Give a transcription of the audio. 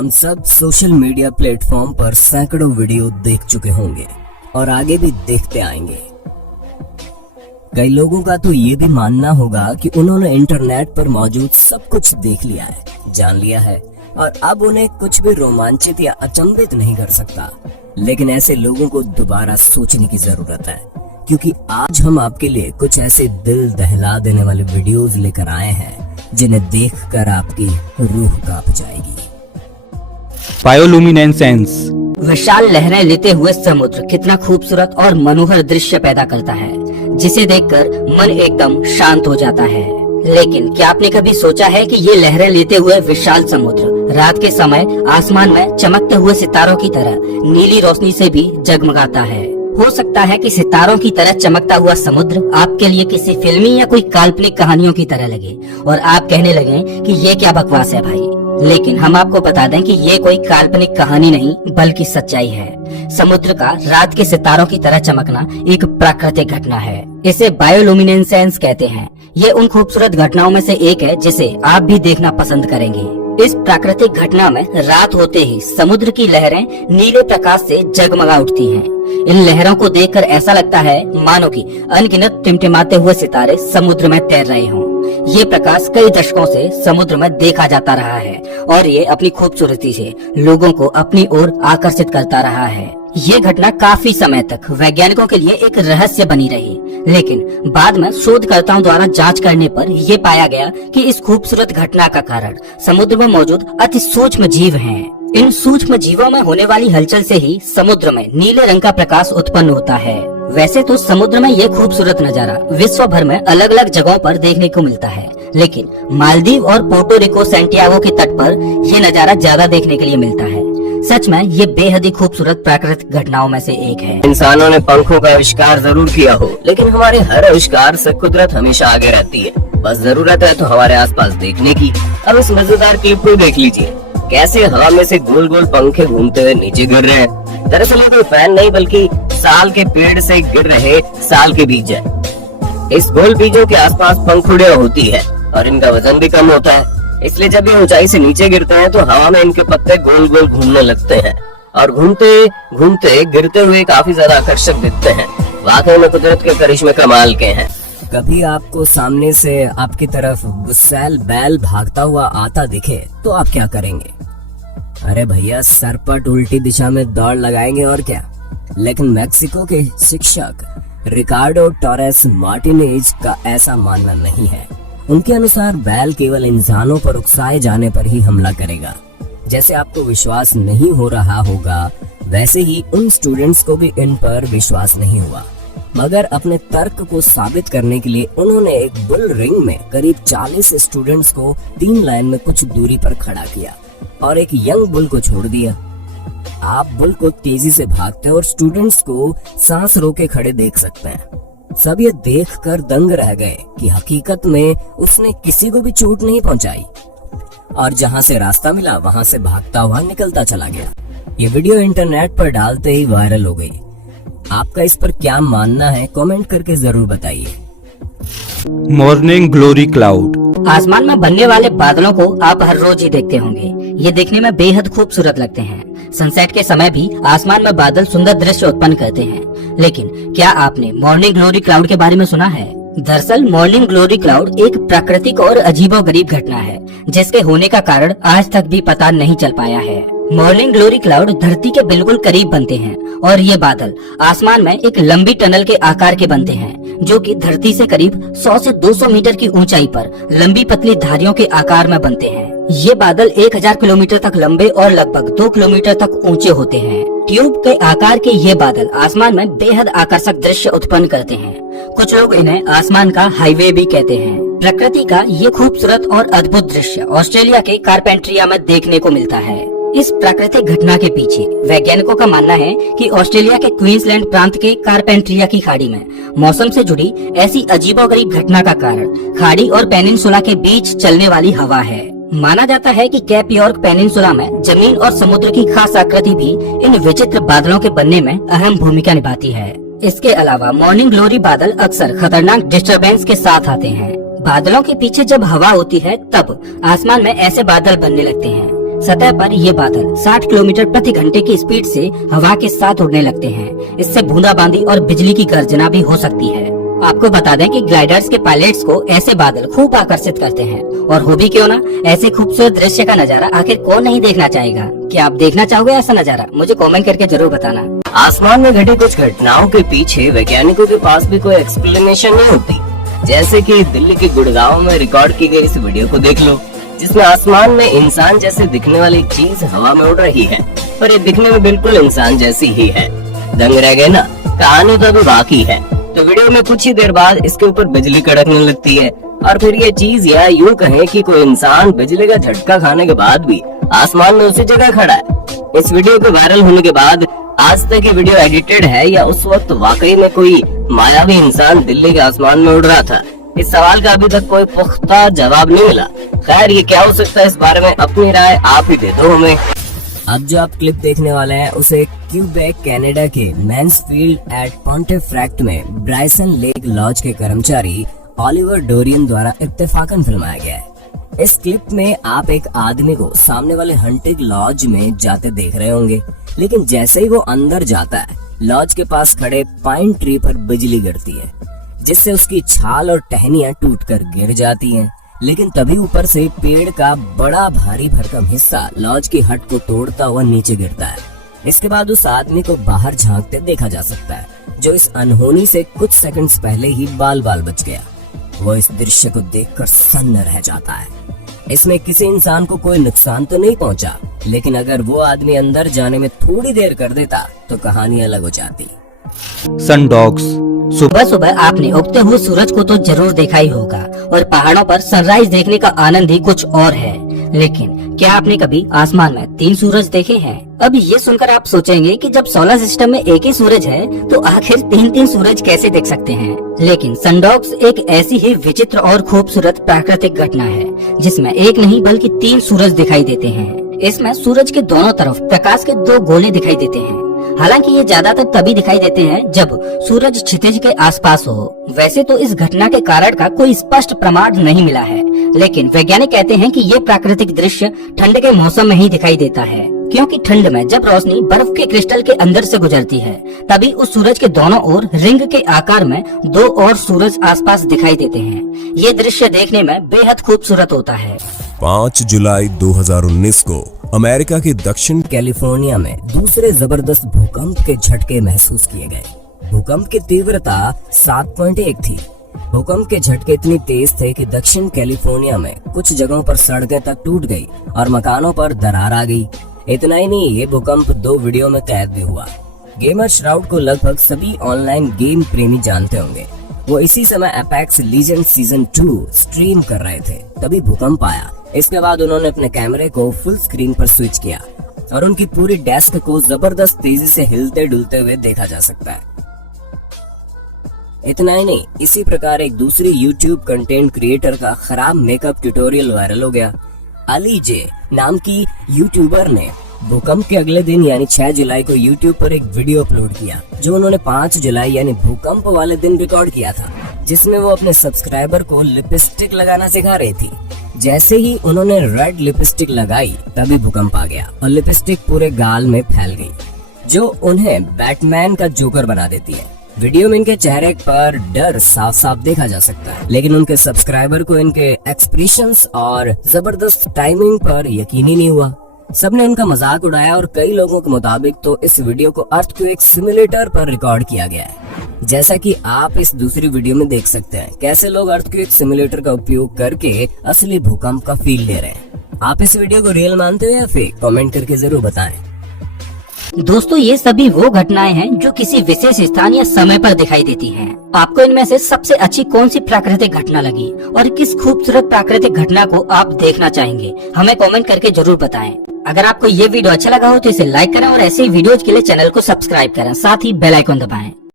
हम सब social media platform पर सैकड़ों वीडियो देख चुके होंगे और आगे भी देखते आएंगे। कई लोगों का तो ये भी मानना होगा कि उन्होंने इंटरनेट पर मौजूद सब कुछ देख लिया है, जान लिया है और अब उन्हें कुछ भी रोमांचित या अचंभित नहीं कर सकता। लेकिन ऐसे लोगों को दोबारा सोचने की जरूरत है, क्योंकि आज हम आपके लिए कुछ ऐसे दिल दहला देने वाले वीडियोस लेकर आए हैं जिन्हें देखकर आपकी रूह कांप जाएगी। बायोलुमिनेसेंस। विशाल लहरें लेते हुए समुद्र कितना खूबसूरत और मनोहर दृश्य पैदा करता है, जिसे देखकर मन एकदम शांत हो जाता है। लेकिन क्या आपने कभी सोचा है कि ये लहरें लेते हुए विशाल समुद्र रात के समय आसमान में चमकते हुए सितारों की तरह नीली रोशनी से भी जगमगाता है। हो सकता है कि सितारों की तरह चमकता हुआ समुद्र आपके लिए किसी फिल्मी या कोई काल्पनिक कहानियों की तरह लगे और आप कहने लगे कि ये क्या बकवास है भाई। लेकिन हम आपको बता दें कि ये कोई काल्पनिक कहानी नहीं बल्कि सच्चाई है। समुद्र का रात के सितारों की तरह चमकना एक प्राकृतिक घटना है। इसे बायोलुमिनेसेंस कहते हैं। ये उन खूबसूरत घटनाओं में से एक है जिसे आप भी देखना पसंद करेंगे। इस प्राकृतिक घटना में रात होते ही समुद्र की लहरें नीले प्रकाश से जगमगा उठती हैं। इन लहरों को देखकर ऐसा लगता है मानो कि अनगिनत टिमटिमाते हुए सितारे समुद्र में तैर रहे हों। ये प्रकाश कई दशकों से समुद्र में देखा जाता रहा है और ये अपनी खूबसूरती से लोगों को अपनी ओर आकर्षित करता रहा है। ये घटना काफी समय तक वैज्ञानिकों के लिए एक रहस्य बनी रही, लेकिन बाद में शोधकर्ताओं द्वारा जांच करने पर यह पाया गया कि इस खूबसूरत घटना का कारण समुद्र में मौजूद अति सूक्ष्म जीव हैं। इन सूक्ष्म जीवों में होने वाली हलचल से ही समुद्र में नीले रंग का प्रकाश उत्पन्न होता है। वैसे तो समुद्र में ये खूबसूरत नजारा विश्व भर में अलग अलग जगहों पर देखने को मिलता है, लेकिन मालदीव और पोर्टो रिको सैंटियागो के तट पर यह नजारा ज्यादा देखने के लिए मिलता है। सच में ये बेहद ही खूबसूरत प्राकृतिक घटनाओं में से एक है। इंसानों ने पंखों का आविष्कार जरूर किया हो, लेकिन हमारे हर आविष्कार से कुदरत हमेशा आगे रहती है। बस जरूरत है तो हमारे आसपास देखने की। अब इस मजेदार क्लिप को देख लीजिए, कैसे हवा में से गोल गोल पंखे घूमते हुए नीचे गिर रहे हैं। दरअसल ये कोई फैन नहीं बल्कि साल के पेड़ से गिर रहे साल के बीज है। इस गोल बीजों के आसपास पंखुड़ियां होती है और इनका वजन भी कम होता है, इसलिए जब ये ऊंचाई से नीचे गिरते हैं तो हवा में इनके पत्ते गोल गोल घूमने लगते हैं और घूमते घूमते गिरते हुए काफी ज्यादा आकर्षक दिखते हैं। वाकई में कुदरत के करिश्मे कमाल के हैं। कभी आपको सामने से आपकी तरफ गुस्सैल बैल भागता हुआ आता दिखे तो आप क्या करेंगे? अरे भैया सरपट उल्टी दिशा में दौड़ लगाएंगे और क्या। लेकिन मेक्सिको के शिक्षक रिकार्डो टोरेस मार्टिनेज का ऐसा मानना नहीं है। उनके अनुसार बैल केवल इंसानों पर उकसाए जाने पर ही हमला करेगा। जैसे आपको विश्वास नहीं हो रहा होगा, वैसे ही उन स्टूडेंट्स को भी इन पर विश्वास नहीं हुआ। मगर अपने तर्क को साबित करने के लिए उन्होंने एक बुल रिंग में करीब 40 स्टूडेंट्स को 3 लाइन में कुछ दूरी पर खड़ा किया और एक यंग बुल को छोड़ दिया। आप बुल को तेजी से भागते और स्टूडेंट्स को सांस रोके खड़े देख सकते हैं। सब ये देखकर दंग रह गए कि हकीकत में उसने किसी को भी चोट नहीं पहुंचाई और जहां से रास्ता मिला वहां से भागता हुआ निकलता चला गया। ये वीडियो इंटरनेट पर डालते ही वायरल हो गई। आपका इस पर क्या मानना है, कमेंट करके जरूर बताइए। Morning glory cloud. आसमान में बनने वाले बादलों को आप हर रोज ही देखते होंगे। ये देखने में बेहद खूबसूरत लगते हैं। सनसेट के समय भी आसमान में बादल सुंदर दृश्य उत्पन्न करते हैं। लेकिन क्या आपने मॉर्निंग ग्लोरी क्लाउड के बारे में सुना है? दरअसल मॉर्निंग ग्लोरी क्लाउड एक प्राकृतिक और अजीबोगरीब घटना है, जिसके होने का कारण आज तक भी पता नहीं चल पाया है। मॉर्निंग ग्लोरी क्लाउड धरती के बिल्कुल करीब बनते हैं और ये बादल आसमान में एक लंबी टनल के आकार के बनते हैं, जो कि धरती से करीब 100 से 200 मीटर की ऊंचाई पर लंबी पतली धारियों के आकार में बनते हैं। ये बादल 1000 किलोमीटर तक लंबे और लगभग 2 किलोमीटर तक ऊंचे होते हैं। ट्यूब के आकार के ये बादल आसमान में बेहद आकर्षक दृश्य उत्पन्न करते हैं। कुछ लोग इन्हें आसमान का हाईवे भी कहते हैं। प्रकृति का ये खूबसूरत और अद्भुत दृश्य ऑस्ट्रेलिया के कारपेंट्रिया में देखने को मिलता है। इस प्राकृतिक घटना के पीछे वैज्ञानिकों का मानना है कि ऑस्ट्रेलिया के क्वींसलैंड प्रांत के कारपेंट्रिया की खाड़ी में मौसम से जुड़ी ऐसी अजीबोगरीब घटना का कारण खाड़ी और पेनिनसुला के बीच चलने वाली हवा है। माना जाता है कि कैप यॉर्क पेनिनसुला में जमीन और समुद्र की खास आकृति भी इन विचित्र बादलों के बनने में अहम भूमिका निभाती है। इसके अलावा मॉर्निंग ग्लोरी बादल अक्सर खतरनाक डिस्टरबेंस के साथ आते हैं। बादलों के पीछे जब हवा होती है तब आसमान में ऐसे बादल बनने लगते हैं। सतह पर ये बादल 60 किलोमीटर प्रति घंटे की स्पीड से हवा के साथ उड़ने लगते हैं। इससे बूंदाबांदी और बिजली की गर्जना भी हो सकती है। आपको बता दें कि ग्लाइडर्स के पायलट्स को ऐसे बादल खूब आकर्षित करते हैं, और हो भी क्यों ना, ऐसे खूबसूरत दृश्य का नजारा आखिर कौन नहीं देखना चाहेगा। क्या आप देखना चाहोगे ऐसा नजारा? मुझे कमेंट करके जरूर बताना। आसमान में घटी कुछ घटनाओं के पीछे वैज्ञानिकों के पास भी कोई एक्सप्लेनेशन नहीं होती। जैसे कि दिल्ली के गुड़गांव में रिकॉर्ड की गई इस वीडियो को देख लो, जिसमें आसमान में इंसान जैसे दिखने वाली चीज हवा में उड़ रही है, और ये दिखने में बिल्कुल इंसान जैसी ही है। दंग रह गए ना? कहानी तो अभी बाकी है। तो वीडियो में कुछ ही देर बाद इसके ऊपर बिजली कड़कने लगती है, और फिर ये चीज या यूं कहें कि कोई इंसान बिजली का झटका खाने के बाद भी आसमान में उसी जगह खड़ा है। इस वीडियो के वायरल होने के बाद आज तक ये वीडियो एडिटेड है या उस वक्त वाकई में कोई मायावी इंसान दिल्ली के आसमान में उड़ रहा था, इस सवाल का अभी तक कोई पुख्ता जवाब नहीं मिला। खैर, ये क्या हो सकता है, इस बारे में अपनी राय आप ही दे दो हमें। अब जो आप क्लिप देखने वाले हैं उसे क्यूबेक कनाडा के मैन्सफील्ड एट पॉन्टेफ्रैक्ट में ब्राइसन लेक लॉज के कर्मचारी ऑलिवर डोरियन द्वारा इत्तेफाकन फिल्माया गया है। इस क्लिप में आप एक आदमी को सामने वाले हंटिंग लॉज में जाते देख रहे होंगे, लेकिन जैसे ही वो अंदर जाता है, लॉज के पास खड़े पाइन ट्री पर बिजली गिरती है, जिससे उसकी छाल और टहनियां टूटकर गिर जाती हैं। लेकिन तभी ऊपर से पेड़ का बड़ा भारी भरकम हिस्सा लॉज की हट को तोड़ता हुआ नीचे गिरता है। इसके बाद उस आदमी को बाहर झांकते देखा जा सकता है, जो इस अनहोनी से कुछ सेकंड्स पहले ही बाल बाल बच गया। वो इस दृश्य को देखकर सन्न रह जाता है। इसमें किसी इंसान को कोई नुकसान तो नहीं पहुंचा, लेकिन अगर वो आदमी अंदर जाने में थोड़ी देर कर देता तो कहानी अलग हो जाती। सन डॉग्स। सुबह सुबह आपने उगते हुए सूरज को तो जरूर देखा ही होगा, और पहाड़ों पर सनराइज देखने का आनंद ही कुछ और है। लेकिन क्या आपने कभी आसमान में 3 सूरज देखे हैं? अब ये सुनकर आप सोचेंगे कि जब सोलर सिस्टम में एक ही सूरज है तो आखिर 3 सूरज कैसे देख सकते हैं? लेकिन सनडॉग्स एक ऐसी ही विचित्र और खूबसूरत प्राकृतिक घटना है जिसमें एक नहीं बल्कि 3 सूरज दिखाई देते हैं। इसमें सूरज के दोनों तरफ प्रकाश के 2 गोले दिखाई देते हैं। हालांकि ये ज्यादातर तभी दिखाई देते हैं जब सूरज क्षितिज के आसपास हो। वैसे तो इस घटना के कारण का कोई स्पष्ट प्रमाण नहीं मिला है, लेकिन वैज्ञानिक कहते हैं कि ये प्राकृतिक दृश्य ठंड के मौसम में ही दिखाई देता है, क्योंकि ठंड में जब रोशनी बर्फ के क्रिस्टल के अंदर से गुजरती है, तभी उस सूरज के दोनों ओर रिंग के आकार में 2 और सूरज आसपास दिखाई देते हैं। ये दृश्य देखने में बेहद खूबसूरत होता है। 5 जुलाई 2019 को अमेरिका के दक्षिण कैलिफोर्निया में दूसरे जबरदस्त भूकंप के झटके महसूस किए गए। भूकंप की तीव्रता 7.1 थी। भूकंप के झटके इतनी तेज थे कि दक्षिण कैलिफोर्निया में कुछ जगहों पर सड़कें तक टूट गई और मकानों पर दरार आ गई। इतना ही नहीं, ये भूकंप 2 वीडियो में कैद भी हुआ। गेमर श्राउड को लगभग सभी ऑनलाइन गेम प्रेमी जानते होंगे। वो इसी समय एपेक्स लीजेंड सीजन 2 स्ट्रीम कर रहे थे, तभी भूकंप आया। इसके बाद उन्होंने अपने कैमरे को फुल स्क्रीन पर स्विच किया और उनकी पूरी डेस्क को जबरदस्त तेजी से हिलते डुलते हुए देखा जा सकता है। इतना ही नहीं, इसी प्रकार एक दूसरी YouTube कंटेंट क्रिएटर का खराब मेकअप ट्यूटोरियल वायरल हो गया। अली जे नाम की यूट्यूबर ने भूकंप के अगले दिन यानी 6 जुलाई को YouTube पर एक वीडियो अपलोड किया, जो उन्होंने 5 जुलाई यानी भूकंप वाले दिन रिकॉर्ड किया था, जिसमें वो अपने सब्सक्राइबर को लिपस्टिक लगाना सिखा रही थी। जैसे ही उन्होंने रेड लिपस्टिक लगाई, तभी भूकंप आ गया और लिपस्टिक पूरे गाल में फैल गई, जो उन्हें बैटमैन का जोकर बना देती है। वीडियो में इनके चेहरे पर डर साफ साफ देखा जा सकता है, लेकिन उनके सब्सक्राइबर को इनके एक्सप्रेशंस और जबरदस्त टाइमिंग पर यकीन ही नहीं हुआ। सबने उनका मजाक उड़ाया और कई लोगों के मुताबिक तो इस वीडियो को अर्थक्वेक सिमुलेटर पर रिकॉर्ड किया गया है। जैसा कि आप इस दूसरी वीडियो में देख सकते हैं, कैसे लोग अर्थक्वेक सिमुलेटर का उपयोग करके असली भूकंप का फील ले रहे हैं। आप इस वीडियो को रियल मानते हो या फेक? कमेंट करके जरूर बताएं। दोस्तों, ये सभी वो घटनाएं हैं जो किसी विशेष स्थान या समय पर दिखाई देती हैं। आपको इनमें से सबसे अच्छी कौन सी प्राकृतिक घटना लगी और किस खूबसूरत प्राकृतिक घटना को आप देखना चाहेंगे? हमें कमेंट करके जरूर बताएं। अगर आपको ये वीडियो अच्छा लगा हो तो इसे लाइक करें और ऐसे ही वीडियोज के लिए चैनल को सब्सक्राइब करें, साथ ही बेल आइकन दबाएं।